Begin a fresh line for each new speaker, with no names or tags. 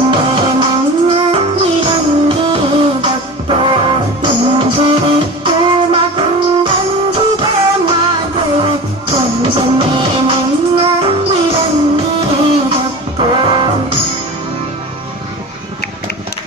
Oh.